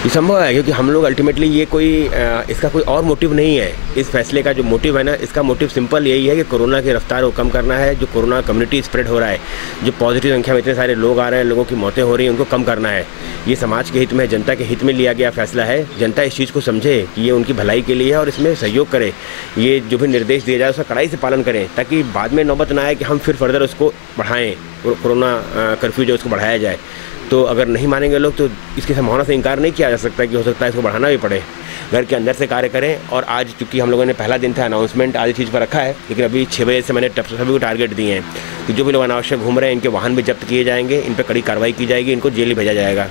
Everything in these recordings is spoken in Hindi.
ये संभव है क्योंकि हम लोग अल्टीमेटली ये कोई इसका कोई और मोटिव नहीं है। इस फैसले का जो मोटिव है ना, इसका मोटिव सिंपल यही है कि कोरोना की रफ्तार को कम करना है। जो कोरोना कम्युनिटी स्प्रेड हो रहा है, जो पॉजिटिव संख्या में इतने सारे लोग आ रहे हैं, लोगों की मौतें हो रही हैं, उनको कम करना है। ये समाज के हित में, जनता के हित में लिया गया फैसला है। जनता इस चीज़ को समझे कि ये उनकी भलाई के लिए है और इसमें सहयोग करे। ये जो भी निर्देश दिए जाए उसका कड़ाई से पालन करें, ताकि बाद में नौबत ना आए कि हम फिर फर्दर उसको बढ़ाएँ, कोरोना कर्फ्यू जो उसको बढ़ाया जाए। तो अगर नहीं मानेंगे लोग तो इसकी संभावना से इनकार नहीं किया जा सकता कि हो सकता है इसको बढ़ाना भी पड़े। घर के अंदर से कार्य करें। और आज चूँकि हम लोगों ने पहला दिन था, अनाउंसमेंट आधी चीज़ पर रखा है, लेकिन अभी 6 बजे से मैंने सभी को टारगेट दिए हैं कि जो भी लोग अनावश्यक घूम रहे हैं, इनके वाहन भी जब्त किए जाएंगे, इन पर कड़ी कार्रवाई की जाएगी, इनको जेल भेजा जाएगा।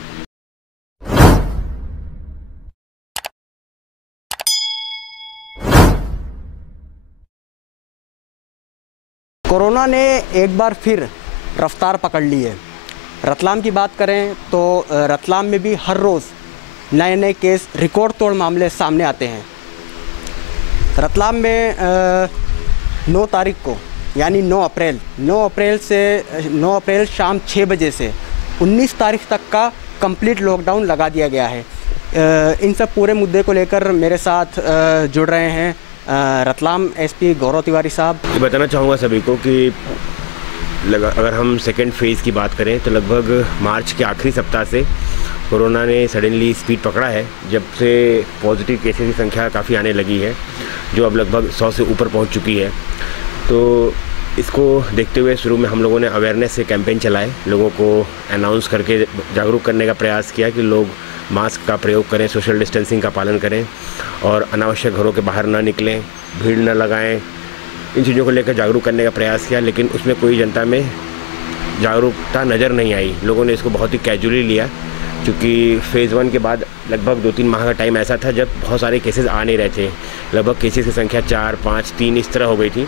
कोरोना ने एक बार फिर रफ्तार पकड़ ली है। रतलाम की बात करें तो रतलाम में भी हर रोज़ नए नए केस, रिकॉर्ड तोड़ मामले सामने आते हैं। रतलाम में 9 तारीख को यानी 9 अप्रैल शाम 6 बजे से 19 तारीख तक का कंप्लीट लॉकडाउन लगा दिया गया है। इन सब पूरे मुद्दे को लेकर मेरे साथ जुड़ रहे हैं रतलाम एसपी गौरव तिवारी साहब। ये बताना चाहूँगा सभी को कि अगर हम सेकेंड फेज़ की बात करें तो लगभग मार्च के आखिरी सप्ताह से कोरोना ने सडनली स्पीड पकड़ा है, जब से पॉजिटिव केसेस की संख्या काफ़ी आने लगी है, जो अब लगभग 100 से ऊपर पहुंच चुकी है। तो इसको देखते हुए शुरू में हम लोगों ने अवेयरनेस से कैंपेन चलाए, लोगों को अनाउंस करके जागरूक करने का प्रयास किया कि लोग मास्क का प्रयोग करें, सोशल डिस्टेंसिंग का पालन करें और अनावश्यक घरों के बाहर ना निकलें, भीड़ न लगाएं। इन चीज़ों को लेकर जागरूक करने का प्रयास किया, लेकिन उसमें कोई जनता में जागरूकता नज़र नहीं आई। लोगों ने इसको बहुत ही कैजुअली लिया, क्योंकि फ़ेज़ 1 के बाद लगभग 2-3 माह का टाइम ऐसा था जब बहुत सारे केसेस आ नहीं रहे थे। लगभग केसेस की संख्या 4, 5, 3 इस तरह हो गई थी।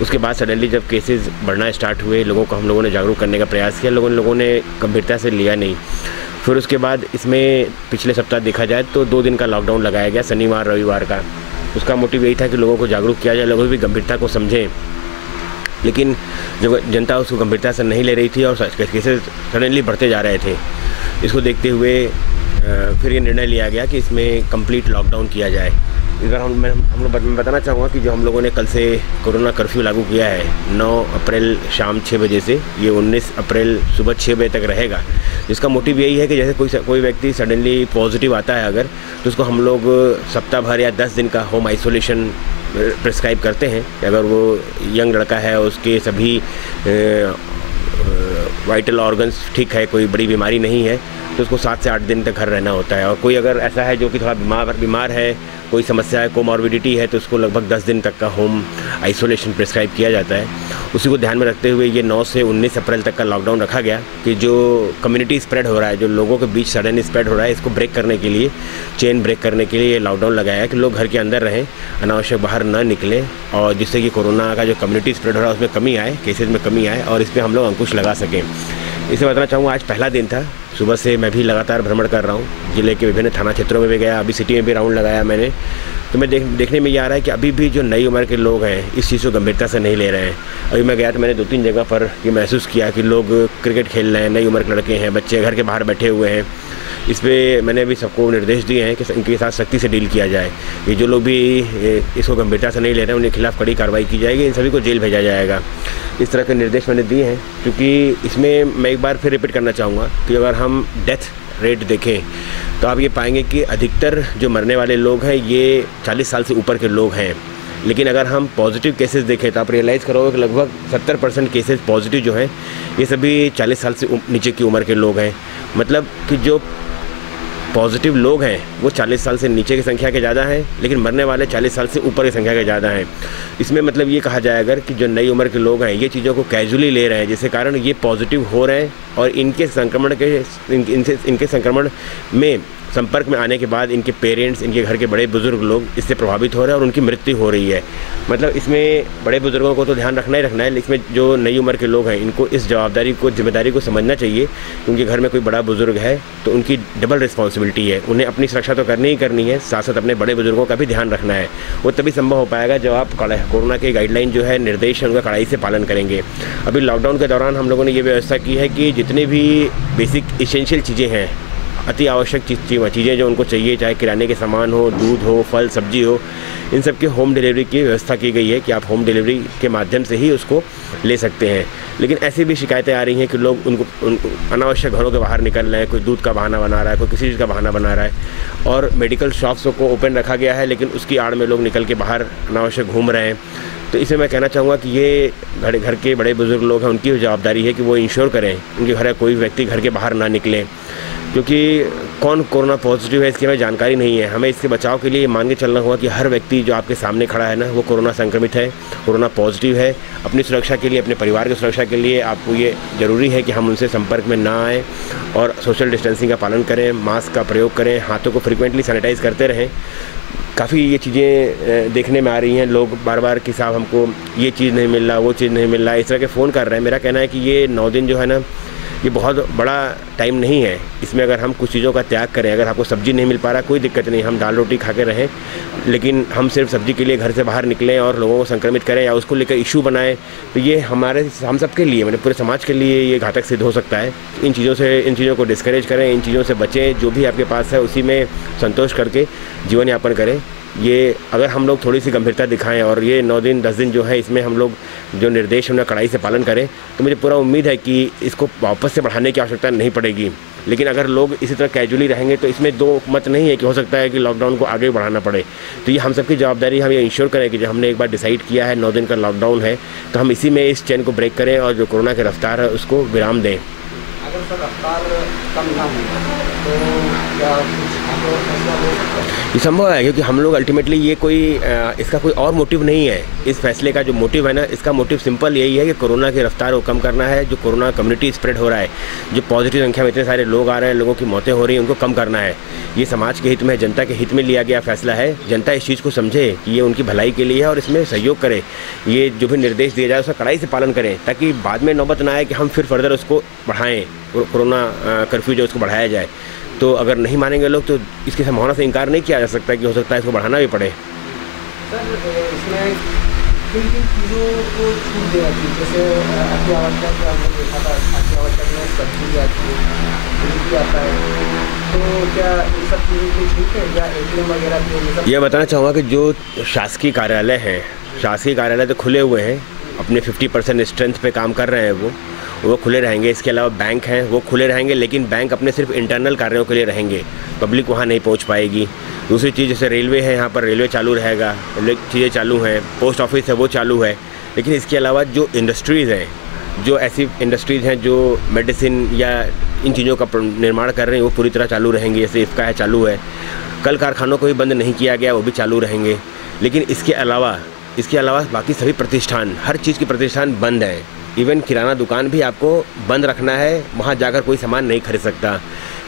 उसके बाद सडनली जब केसेस बढ़ना स्टार्ट हुए, हम लोगों ने जागरूक करने का प्रयास किया, लोगों ने गंभीरता से लिया नहीं। फिर उसके बाद इसमें पिछले सप्ताह देखा जाए तो 2 दिन का लॉकडाउन लगाया गया, शनिवार रविवार का। उसका मोटिव यही था कि लोगों को जागरूक किया जाए, लोगों की गंभीरता को समझें। लेकिन जब जनता उसको गंभीरता से नहीं ले रही थी और केसेस सडनली बढ़ते जा रहे थे, इसको देखते हुए फिर ये निर्णय लिया गया कि इसमें कंप्लीट लॉकडाउन किया जाए। इधर मैं बताना चाहूँगा कि जो हम लोगों ने कल से कोरोना कर्फ्यू लागू किया है 9 अप्रैल शाम 6 बजे से, ये 19 अप्रैल सुबह 6 बजे तक रहेगा। जिसका मोटिव यही है कि जैसे कोई व्यक्ति सडनली पॉजिटिव आता है अगर, तो उसको हम लोग सप्ताह भर या 10 दिन का होम आइसोलेशन प्रिस्क्राइब करते हैं। अगर वो यंग लड़का है, उसके सभी वाइटल ऑर्गन्स ठीक है, कोई बड़ी बीमारी नहीं है, तो उसको 7 से 8 दिन तक घर रहना होता है। और कोई अगर ऐसा है जो कि थोड़ा बीमार है, कोई समस्या है, कोमॉर्बिडिटी है, तो उसको लगभग 10 दिन तक का होम आइसोलेशन प्रिस्क्राइब किया जाता है। उसी को ध्यान में रखते हुए ये 9 से 19 अप्रैल तक का लॉकडाउन रखा गया कि जो कम्युनिटी स्प्रेड हो रहा है, जो लोगों के बीच सडन स्प्रेड हो रहा है, इसको ब्रेक करने के लिए, चेन ब्रेक करने के लिए ये लॉकडाउन लगाया है कि लोग घर के अंदर रहें, अनावश्यक बाहर ना निकलें, और जिससे कि कोरोना का जो कम्युनिटी स्प्रेड हो रहा है उसमें कमी आए, केसेज में कमी आए और इस पर हम लोग अंकुश लगा सकें। इसे बताना चाहूँगा, आज पहला दिन था। सुबह से मैं भी लगातार भ्रमण कर रहा हूँ, ज़िले के विभिन्न थाना क्षेत्रों में भी गया, अभी सिटी में भी राउंड लगाया मैंने। तो मैं देखने में ये आ रहा है कि अभी भी जो नई उम्र के लोग हैं इस चीज़ को गंभीरता से नहीं ले रहे हैं। अभी मैं गया तो मैंने 2-3 जगह पर ये महसूस किया कि लोग क्रिकेट खेल रहे हैं, नई उम्र के लड़के हैं, बच्चे घर के बाहर बैठे हुए हैं। इस पर मैंने अभी सबको निर्देश दिए हैं कि इनके साथ सख्ती से डील किया जाए। ये जो लोग भी इसको गंभीरता से नहीं ले रहे हैं, उनके खिलाफ़ कड़ी कार्रवाई की जाएगी, इन सभी को जेल भेजा जाएगा। इस तरह के निर्देश मैंने दिए हैं, क्योंकि इसमें मैं एक बार फिर रिपीट करना चाहूँगा कि अगर हम डेथ रेट देखें तो आप ये पाएंगे कि अधिकतर जो मरने वाले लोग हैं ये 40 साल से ऊपर के लोग हैं। लेकिन अगर हम पॉजिटिव केसेस देखें तो आप रियलाइज़ करोगे कि लगभग 70% केसेस पॉजिटिव जो हैं ये सभी 40 साल से नीचे की उम्र के लोग हैं। मतलब कि जो पॉजिटिव लोग हैं वो 40 साल से नीचे की संख्या के ज़्यादा हैं, लेकिन मरने वाले 40 साल से ऊपर की संख्या के ज़्यादा हैं। इसमें मतलब ये कहा जाएगा कि जो नई उम्र के लोग हैं ये चीज़ों को कैजुअली ले रहे हैं, जिसके कारण ये पॉजिटिव हो रहे हैं और इनके संक्रमण में संपर्क में आने के बाद इनके पेरेंट्स, इनके घर के बड़े बुज़ुर्ग लोग इससे प्रभावित हो रहे हैं और उनकी मृत्यु हो रही है। मतलब इसमें बड़े बुज़ुर्गों को तो ध्यान रखना ही रखना है, लेकिन इसमें जो नई उम्र के लोग हैं इनको इस जिम्मेदारी को समझना चाहिए। क्योंकि घर में कोई बड़ा बुज़ुर्ग है तो उनकी डबल रिस्पॉन्सिबिलिटी है, उन्हें अपनी सुरक्षा तो करनी ही करनी है, साथ साथ अपने बड़े बुज़ुर्गों का भी ध्यान रखना है। वो तभी संभव हो पाएगा जब आप कोरोना के गाइडलाइन जो है, निर्देश है, उनका कड़ाई से पालन करेंगे। अभी लॉकडाउन के दौरान हम लोगों ने ये व्यवस्था की है कि जितनी भी बेसिक इसेंशियल चीज़ें हैं अति आवश्यक चीज़ें जो उनको चाहिए, चाहे किराने के सामान हो, दूध हो, फल सब्जी हो, इन सब की होम डिलीवरी की व्यवस्था की गई है कि आप होम डिलीवरी के माध्यम से ही उसको ले सकते हैं। लेकिन ऐसी भी शिकायतें आ रही हैं कि लोग उनको अनावश्यक घरों के बाहर निकल रहे हैं, कोई दूध का बहाना बना रहा है, कोई किसी चीज़ का बहाना बना रहा है, और मेडिकल शॉप्स को ओपन रखा गया है लेकिन उसकी आड़ में लोग निकल के बाहर अनावश्यक घूम रहे हैं। तो इसमें मैं कहना चाहूँगा कि ये घर के बड़े बुजुर्ग लोग हैं, उनकी जवाबदारी है कि वो इंश्योर करें उनके घर कोई व्यक्ति घर के बाहर ना निकले, क्योंकि कौन कोरोना पॉजिटिव है इसकी हमें जानकारी नहीं है। हमें इसके बचाव के लिए ये मान के चलना होगा कि हर व्यक्ति जो आपके सामने खड़ा है ना, वो कोरोना संक्रमित है, कोरोना पॉजिटिव है। अपनी सुरक्षा के लिए, अपने परिवार की सुरक्षा के लिए आपको ये ज़रूरी है कि हम उनसे संपर्क में ना आएँ और सोशल डिस्टेंसिंग का पालन करें, मास्क का प्रयोग करें, हाथों को फ्रिक्वेंटली सैनिटाइज करते रहें। काफ़ी ये चीज़ें देखने में आ रही हैं, लोग बार बार कि साहब हमको ये चीज़ नहीं मिल रहा, वो चीज़ नहीं मिल रहा, इस तरह के फ़ोन कर रहे हैं। मेरा कहना है कि ये 9 दिन जो है ना, ये बहुत बड़ा टाइम नहीं है। इसमें अगर हम कुछ चीज़ों का त्याग करें, अगर आपको सब्ज़ी नहीं मिल पा रहा, कोई दिक्कत नहीं, हम दाल रोटी खा के रहें, लेकिन हम सिर्फ सब्ज़ी के लिए घर से बाहर निकलें और लोगों को संक्रमित करें या उसको लेकर इशू बनाएं, तो ये हम सब के लिए, पूरे समाज के लिए ये घातक सिद्ध हो सकता है। इन चीज़ों को डिस्करेज करें, इन चीज़ों से बचें, जो भी आपके पास है उसी में संतोष करके जीवन यापन करें। ये अगर हम लोग थोड़ी सी गंभीरता दिखाएं और ये 9 दिन 10 दिन जो है इसमें हम लोग जो निर्देश उन्हें कड़ाई से पालन करें, तो मुझे पूरा उम्मीद है कि इसको वापस से बढ़ाने की आवश्यकता नहीं पड़ेगी। लेकिन अगर लोग इसी तरह कैजुअली रहेंगे तो इसमें दो मत नहीं है कि हो सकता है कि लॉकडाउन को आगे बढ़ाना पड़े। तो ये हम सबकी जवाबदारी, हम ये इंश्योर करें कि जब हमने एक बार डिसाइड किया है 9 दिन का लॉकडाउन है, तो हम इसी में इस चेन को ब्रेक करें और जो कोरोना की रफ्तार है उसको विराम दें। अगर सर रफ्तार कम ना हो तो क्या कुछ फैसला हो सकता है? ये संभव है, क्योंकि हम लोग अल्टीमेटली ये कोई इसका कोई और मोटिव नहीं है। इस फैसले का जो मोटिव है ना, इसका मोटिव सिंपल यही है कि कोरोना की रफ्तार को कम करना है। जो कोरोना कम्युनिटी स्प्रेड हो रहा है, जो पॉजिटिव संख्या में इतने सारे लोग आ रहे हैं, लोगों की मौतें हो रही हैं, उनको कम करना है। ये समाज के हित में, जनता के हित में लिया गया फैसला है। जनता इस चीज़ को समझे कि ये उनकी भलाई के लिए है और इसमें सहयोग करे। ये जो भी निर्देश दिए जाए उसका कड़ाई से पालन करें, ताकि बाद में नौबत ना आए कि हम फिर फर्दर उसको बढ़ाएँ, कोरोना कर्फ्यू जो उसको बढ़ाया जाए। तो अगर नहीं मानेंगे लोग तो इसकी संभावना से इनकार नहीं किया जा सकता कि हो सकता है इसको बढ़ाना भी पड़े। सर इसमें किन किन चीज़ों को छूट दी जाती है? जैसे अति आवश्यक हमने देखा था, अति आवश्यक में सब्जी आती है, दूध भी आता है, तो क्या इन सब चीज़ों की छूट है या ATM वगैरह की? यह बताना चाहूँगा कि जो शासकीय कार्यालय हैं, शासकीय कार्यालय तो खुले हुए हैं, अपने 50% स्ट्रेंथ पे काम कर रहे हैं, वो खुले रहेंगे। इसके अलावा बैंक हैं, वो खुले रहेंगे, लेकिन बैंक अपने सिर्फ इंटरनल कार्यों के लिए रहेंगे, पब्लिक वहाँ नहीं पहुँच पाएगी। दूसरी चीज़ जैसे रेलवे है, यहाँ पर रेलवे चालू रहेगा, रेलवे चीज़ें चालू हैं, पोस्ट ऑफिस है वो चालू है। लेकिन इसके अलावा जो इंडस्ट्रीज़ हैं, जो ऐसी इंडस्ट्रीज़ हैं जो मेडिसिन या इन चीज़ों का निर्माण कर रहे हैं, वो पूरी तरह चालू रहेंगी। जैसे इसका है, चालू है। कल कारखानों को भी बंद नहीं किया गया, वो भी चालू रहेंगे। लेकिन इसके अलावा बाकी सभी प्रतिष्ठान, हर चीज़ की प्रतिष्ठान बंद है। इवन किराना दुकान भी आपको बंद रखना है, वहाँ जाकर कोई सामान नहीं खरीद सकता।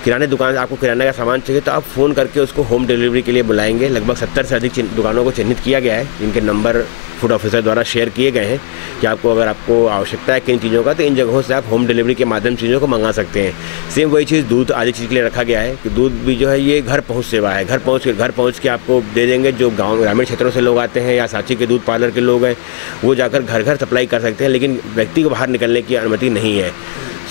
किराने दुकान, आपको किराने का सामान चाहिए तो आप फ़ोन करके उसको होम डिलीवरी के लिए बुलाएंगे। लगभग 70 से अधिक दुकानों को चिन्हित किया गया है, जिनके नंबर फूड ऑफिसर द्वारा शेयर किए गए हैं कि अगर आपको आवश्यकता है किन चीज़ों का, तो इन जगहों से आप होम डिलीवरी के माध्यम से चीज़ों को मंगा सकते हैं। सेम वही चीज़ दूध आदि चीज़ के लिए रखा गया है कि दूध भी जो है ये घर पहुँच सेवा है। घर पहुँच के आपको दे देंगे। जो ग्रामीण क्षेत्रों से लोग आते हैं या सांची के दूध पार्लर के लोग हैं, वो जाकर घर सप्लाई कर सकते हैं। लेकिन व्यक्ति को बाहर निकलने की अनुमति नहीं है।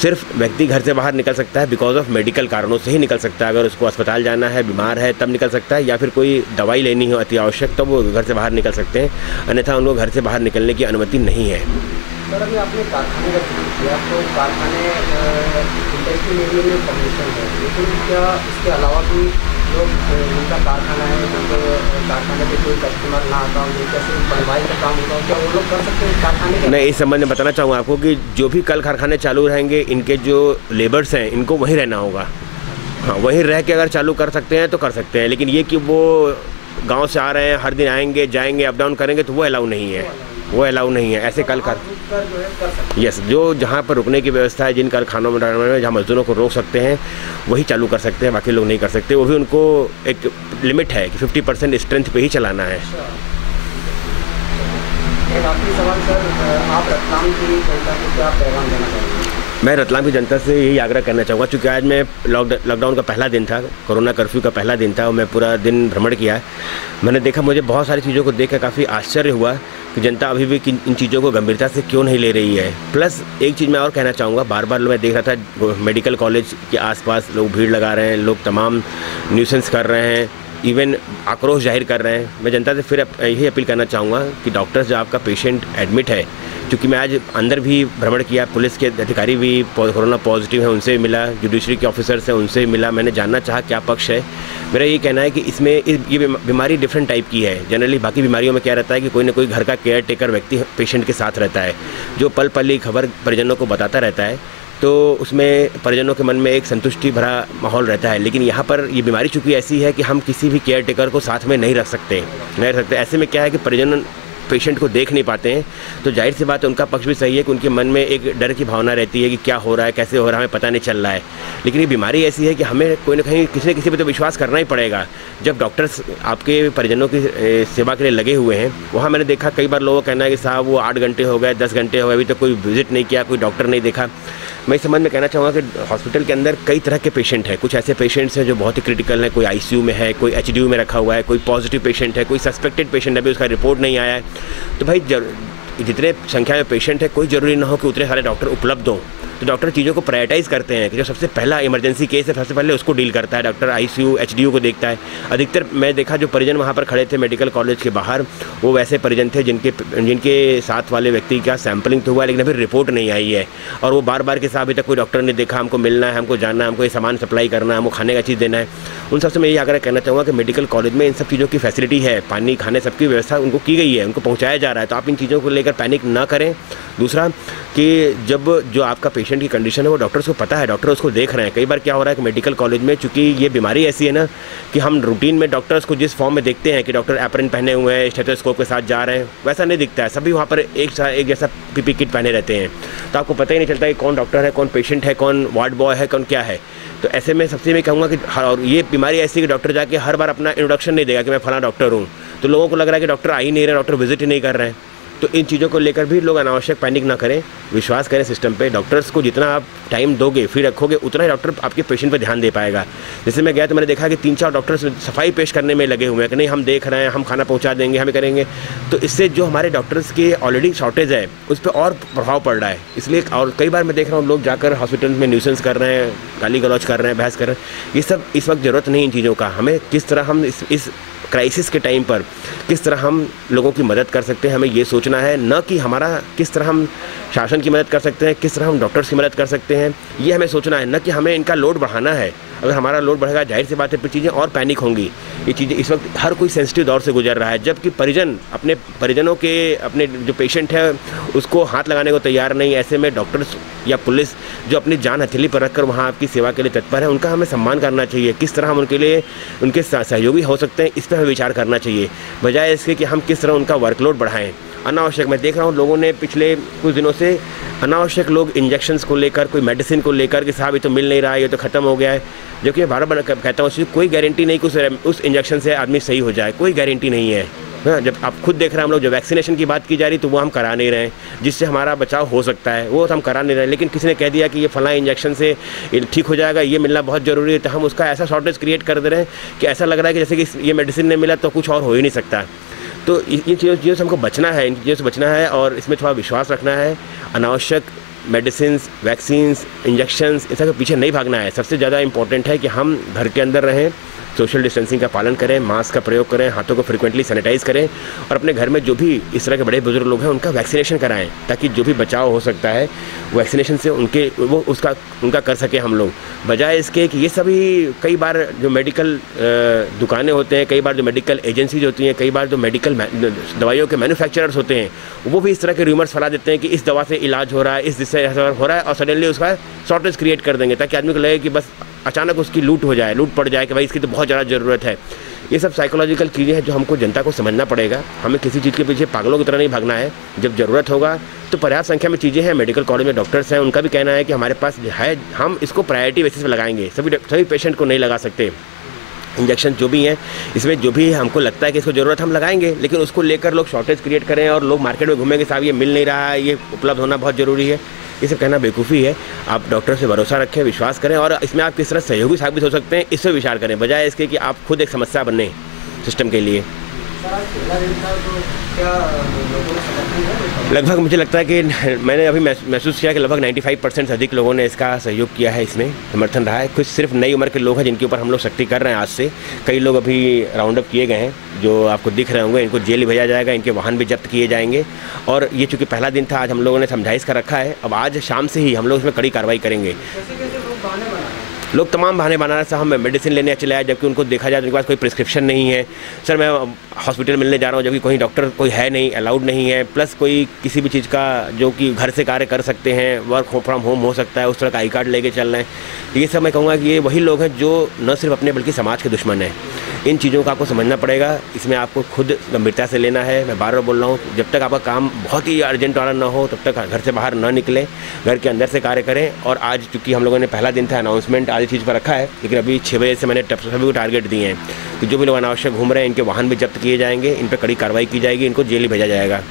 सिर्फ व्यक्ति घर से बाहर निकल सकता है बिकॉज ऑफ मेडिकल कारणों से ही निकल सकता है। अगर उसको अस्पताल जाना है, बीमार है, तब निकल सकता है, या फिर कोई दवाई लेनी हो अति आवश्यक, तब वो घर से बाहर निकल सकते हैं। अन्यथा उनको घर से बाहर निकलने की अनुमति नहीं है। सर अभी आपने कारखाने का जिक्र किया, तो कारखाने इंडस्ट्री एरिया में परमिशन है, लेकिन क्या इसके अलावा भी लोग जिनका कारखाना है, जिनके कारखाने पे कोई कस्टमर ना आता हो, जैसे बनवाई का काम होता हो, क्या वो लोग कर सकते हैं कारखाने के? मैं इस संबंध में बताना चाहूँगा आपको कि जो भी कल कारखाने चालू रहेंगे, इनके जो लेबर्स हैं, इनको वहीं रहना होगा। हाँ, वहीं रह के अगर चालू कर सकते हैं तो कर सकते हैं। लेकिन ये कि वो गाँव से आ रहे हैं, हर दिन आएंगे जाएंगे, अप डाउन करेंगे, तो वो अलाउ नहीं है। वो अलाउ नहीं है। ऐसे कल यस, जो जहाँ पर रुकने की व्यवस्था है, जिन कारखानों में जहाँ मजदूरों को रोक सकते हैं, वही चालू कर सकते हैं, बाकी लोग नहीं कर सकते। वो भी उनको एक लिमिट है कि 50% स्ट्रेंथ पे ही चलाना है। एक आखिरी सवाल सर, आप रतलाम की जनता को क्या पैगाम देना चाहेंगे? मैं रतलाम की जनता से यही आग्रह करना चाहूँगा, क्योंकि आज मैं लॉकडाउन का पहला दिन था, कोरोना कर्फ्यू का पहला दिन था और मैं पूरा दिन भ्रमण किया। मैंने देखा, मुझे बहुत सारी चीज़ों को देख कर काफ़ी आश्चर्य हुआ कि जनता अभी भी इन चीज़ों को गंभीरता से क्यों नहीं ले रही है। प्लस एक चीज़ मैं और कहना चाहूँगा, बार बार मैं देख रहा था मेडिकल कॉलेज के आसपास लोग भीड़ लगा रहे हैं, लोग तमाम न्यूसेंस कर रहे हैं, इवन आक्रोश जाहिर कर रहे हैं। मैं जनता से फिर यही अपील करना चाहूँगा कि डॉक्टर्स, जो आपका पेशेंट एडमिट है, क्योंकि मैं आज अंदर भी भ्रमण किया, पुलिस के अधिकारी भी कोरोना पॉजिटिव हैं, उनसे मिला, जुडिशरी के ऑफिसर्स हैं, उनसे मिला, मैंने जानना चाहा क्या पक्ष है। मेरा ये कहना है कि इसमें ये बीमारी डिफरेंट टाइप की है। जनरली बाकी बीमारियों में क्या रहता है कि कोई ना कोई घर का केयर टेकर व्यक्ति पेशेंट के साथ रहता है, जो पल पल ही खबर परिजनों को बताता रहता है, तो उसमें परिजनों के मन में एक संतुष्टि भरा माहौल रहता है। लेकिन यहाँ पर ये बीमारी चूँकि ऐसी है कि हम किसी भी केयर टेकर को साथ में नहीं रख सकते। ऐसे में क्या है कि परिजन पेशेंट को देख नहीं पाते हैं, तो जाहिर सी बात है उनका पक्ष भी सही है कि उनके मन में एक डर की भावना रहती है कि क्या हो रहा है, कैसे हो रहा है, हमें पता नहीं चल रहा है। लेकिन ये बीमारी ऐसी है कि हमें कोई ना कहीं किसी न किसी पे तो विश्वास करना ही पड़ेगा। जब डॉक्टर्स आपके परिजनों की सेवा के लिए लगे हुए हैं, वहाँ मैंने देखा कई बार लोगों का कहना है कि साहब वो 8 घंटे हो गए, 10 घंटे हो गए, अभी तक कोई विजिट नहीं किया, कोई डॉक्टर नहीं देखा। मैं इस संबंध में कहना चाहूँगा कि हॉस्पिटल के अंदर कई तरह के पेशेंट हैं। कुछ ऐसे पेशेंट्स हैं जो बहुत ही क्रिटिकल हैं, कोई आईसीयू में है, कोई एचडीयू में रखा हुआ है, कोई पॉजिटिव पेशेंट है, कोई सस्पेक्टेड पेशेंट अभी उसका रिपोर्ट नहीं आया है। तो भाई जितने संख्या में पेशेंट है, कोई ज़रूरी ना हो कि उतने सारे डॉक्टर उपलब्ध हों। तो डॉक्टर चीज़ों को प्रायोरिटाइज़ करते हैं कि जो सबसे पहला इमरजेंसी केस है, सबसे पहले उसको डील करता है डॉक्टर। आईसीयू एचडीयू को देखता है। अधिकतर मैं देखा जो परिजन वहाँ पर खड़े थे मेडिकल कॉलेज के बाहर, वो वैसे परिजन थे जिनके साथ वाले व्यक्ति का सैंपलिंग तो हुआ, लेकिन अभी रिपोर्ट नहीं आई है। और वो बार बार के साथ अभी तक कोई डॉक्टर ने देखा, हमको मिलना है, हमको जानना है, हमको ये सामान सप्लाई करना है, हमको खाने का चीज़ देना है। उन सबसे मैं ये आग्रह करना चाहूँगा कि मेडिकल कॉलेज में इन सब चीज़ों की फैसिलिटी है, पानी खाने सबकी व्यवस्था उनको की गई है, उनको पहुँचाया जा रहा है। तो आप इन चीज़ों को लेकर पैनिक ना करें। दूसरा कि जब जो आपका पेशेंट की कंडीशन है वो डॉक्टर्स को पता है, डॉक्टर उसको देख रहे हैं। कई बार क्या हो रहा है कि मेडिकल कॉलेज में चूंकि ये बीमारी ऐसी है ना कि हम रूटीन में डॉक्टर्स को जिस फॉर्म में देखते हैं कि डॉक्टर एप्रन पहने हुए हैं, स्टेथोस्कोप के साथ जा रहे हैं, वैसा नहीं दिखता है। सभी वहाँ पर एक जैसा पीपी किट पहने रहते हैं, तो आपको पता ही नहीं चलता कि कौन डॉक्टर है, कौन पेशेंट है, कौन वार्ड बॉय है, कौन क्या है। तो ऐसे में सबसे मैं कहूँगा कि और ये बीमारी ऐसी है कि डॉक्टर जाके हर बार अपना इंट्रोडक्शन नहीं देगा कि मैं फला डॉक्टर हूँ, तो लोगों को लग रहा है कि डॉक्टर आ ही नहीं रहे, डॉक्टर विजिट ही नहीं कर रहे हैं। तो इन चीज़ों को लेकर भी लोग अनावश्यक पैनिक ना करें, विश्वास करें सिस्टम पे। डॉक्टर्स को जितना आप टाइम दोगे, फ्री रखोगे, उतना ही डॉक्टर आपके पेशेंट पे ध्यान दे पाएगा। जैसे मैं गया तो मैंने देखा कि 3-4 डॉक्टर्स सफाई पेश करने में लगे हुए हैं कि नहीं हम देख रहे हैं, हम खाना पहुंचा देंगे, हमें करेंगे। तो इससे जो हमारे डॉक्टर्स की ऑलरेडी शॉर्टेज है उस पर और प्रभाव पड़ रहा है। इसलिए और कई बार मैं देख रहा हूँ लोग जाकर हॉस्पिटल में न्यूसेंस कर रहे हैं, गाली गलौज कर रहे हैं, बहस कर रहे हैं। ये सब इस वक्त ज़रूरत नहीं इन चीज़ों का। हमें किस तरह हम इस क्राइसिस के टाइम पर किस तरह हम लोगों की मदद कर सकते हैं, हमें ये सोचना है। न कि हमारा किस तरह हम शासन की मदद कर सकते हैं, किस तरह हम डॉक्टर्स की मदद कर सकते हैं, ये हमें सोचना है। न कि हमें इनका लोड बढ़ाना है। अगर हमारा लोड बढ़ेगा, जाहिर सी बात है फिर चीज़ें और पैनिक होंगी। ये चीज़ें इस वक्त हर कोई सेंसिटिव दौर से गुजर रहा है, जबकि परिजन अपने परिजनों के अपने जो पेशेंट है उसको हाथ लगाने को तैयार नहीं। ऐसे में डॉक्टर्स या पुलिस जो अपनी जान हथेली पर रखकर वहाँ आपकी सेवा के लिए तत्पर है, उनका हमें सम्मान करना चाहिए। किस तरह हम उनके लिए उनके सहयोगी हो सकते हैं, इस पर हमें विचार करना चाहिए, बजाय इसके कि हम किस तरह उनका वर्कलोड बढ़ाएं। अनावश्यक मैं देख रहा हूँ लोगों ने पिछले कुछ दिनों से अनावश्यक लोग इंजेक्शंस को लेकर, कोई मेडिसिन को लेकर कि साहब ये तो मिल नहीं रहा है, ये तो ख़त्म हो गया है। जो कि बार बार कहता हूँ उसकी कोई गारंटी नहीं कि उस इंजेक्शन से आदमी सही हो जाए, कोई गारंटी नहीं है। हाँ, जब आप खुद देख रहे हैं हम लोग, जो वैक्सीनेशन की बात की जा रही तो वो हम करा नहीं रहे हैं, जिससे हमारा बचाव हो सकता है वो हम करा नहीं रहे। लेकिन किसी ने कह दिया कि ये फला इंजेक्शन से ठीक हो जाएगा, ये मिलना बहुत ज़रूरी है, तो हम उसका ऐसा शॉर्टेज क्रिएट कर दे रहे हैं कि ऐसा लग रहा है कि जैसे कि ये मेडिसिन नहीं मिला तो कुछ और हो ही नहीं सकता। तो इन चीज़ों से हमको बचना है, इन चीज़ों से बचना है और इसमें थोड़ा विश्वास रखना है। अनावश्यक मेडिसिन्स, वैक्सीन्स, इंजेक्शंस, इन सब के पीछे नहीं भागना है। सबसे ज़्यादा इंपॉर्टेंट है कि हम घर के अंदर रहें, सोशल डिस्टेंसिंग का पालन करें, मास्क का प्रयोग करें, हाथों को फ्रिक्वेंटली सैनिटाइज़ करें और अपने घर में जो भी इस तरह के बड़े बुजुर्ग लोग हैं उनका वैक्सीनेशन कराएं, ताकि जो भी बचाव हो सकता है वैक्सीनेशन से उनका कर सके हम लोग। बजाय इसके कि ये सभी कई बार जो मेडिकल दुकानें होते हैं, कई बार जो मेडिकल एजेंसीज होती हैं, कई बार जो मेडिकल दवाइयों के मैन्युफैक्चरर्स होते हैं, वो भी इस तरह के रूमर्स फैला देते हैं कि इस दवा से इलाज हो रहा है, इस जिससे ऐसा हो रहा है, और सडनली उसका शॉर्टेज क्रिएट कर देंगे ताकि आदमी को लगे कि बस अचानक उसकी लूट पड़ जाए कि भाई इसकी तो बहुत ज़्यादा ज़रूरत है। ये सब साइकोलॉजिकल चीज़ें हैं जो हमको जनता को समझना पड़ेगा। हमें किसी चीज़ के पीछे पागलों की तरह नहीं भागना है। जब ज़रूरत होगा तो पर्याप्त संख्या में चीज़ें हैं, मेडिकल कॉलेज में डॉक्टर्स हैं, उनका भी कहना है कि हमारे पास है, हम इसको प्रायोरिटी बेसिस पर लगाएंगे। सभी पेशेंट को नहीं लगा सकते। इंजेक्शन जो भी हैं, इसमें जो भी हमको लगता है कि इसको ज़रूरत हम लगाएंगे, लेकिन उसको लेकर लोग शॉर्टेज क्रिएट करें और लोग मार्केट में घूमेंगे, साहब ये मिल नहीं रहा है, ये उपलब्ध होना बहुत ज़रूरी है। ये सब कहना बेवकूफ़ी है। आप डॉक्टर से भरोसा रखें, विश्वास करें और इसमें आप किस तरह सहयोगी साबित हो सकते हैं, इस पर विचार करें, बजाय इसके कि आप खुद एक समस्या बने सिस्टम के लिए। लगभग मुझे लगता है कि मैंने अभी महसूस किया कि लगभग 95% से अधिक लोगों ने इसका सहयोग किया है, इसमें समर्थन रहा है। कुछ सिर्फ नई उम्र के लोग हैं जिनके ऊपर हम लोग सख्ती कर रहे हैं आज से। कई लोग अभी राउंड अप किए गए हैं जो आपको दिख रहे होंगे, इनको जेल भेजा जाएगा, इनके वाहन भी जब्त किए जाएंगे। और ये चूँकि पहला दिन था, आज हम लोगों ने समझाइश का रखा है। अब आज शाम से ही हम लोग इसमें कड़ी कार्रवाई करेंगे। लोग तमाम बहाने बना रहे हैं, हम मेडिसिन लेने चले आए, जबकि उनको देखा जाए तो उनके पास कोई प्रिस्क्रिप्शन नहीं है। सर मैं हॉस्पिटल मिलने जा रहा हूँ, जबकि कोई डॉक्टर कोई है नहीं, अलाउड नहीं है। प्लस कोई किसी भी चीज़ का जो कि घर से कार्य कर सकते हैं, वर्क फ्रॉम होम हो सकता है, उस तरह का आई कार्ड लेके चल रहे हैं। ये सब मैं कहूँगा कि ये वही लोग हैं जो न सिर्फ अपने बल्कि समाज के दुश्मन हैं। इन चीज़ों का आपको समझना पड़ेगा, इसमें आपको खुद गंभीरता से लेना है। मैं बार बार बोल रहा हूँ, जब तक आपका काम बहुत ही अर्जेंट वाला ना हो तब तक घर से बाहर ना निकलें, घर के अंदर से कार्य करें। और आज चूँकि हम लोगों ने पहला दिन था, अनाउंसमेंट आधी चीज़ पर रखा है, लेकिन अभी 6 बजे से मैंने सभी को टारगेट दिए हैं कि जो भी लोग अनावश्यक घूम रहे हैं इनके वाहन भी जब्त किए जाएंगे, इन पर कड़ी कार्रवाई की जाएगी, इनको जेल भेजा जाएगा।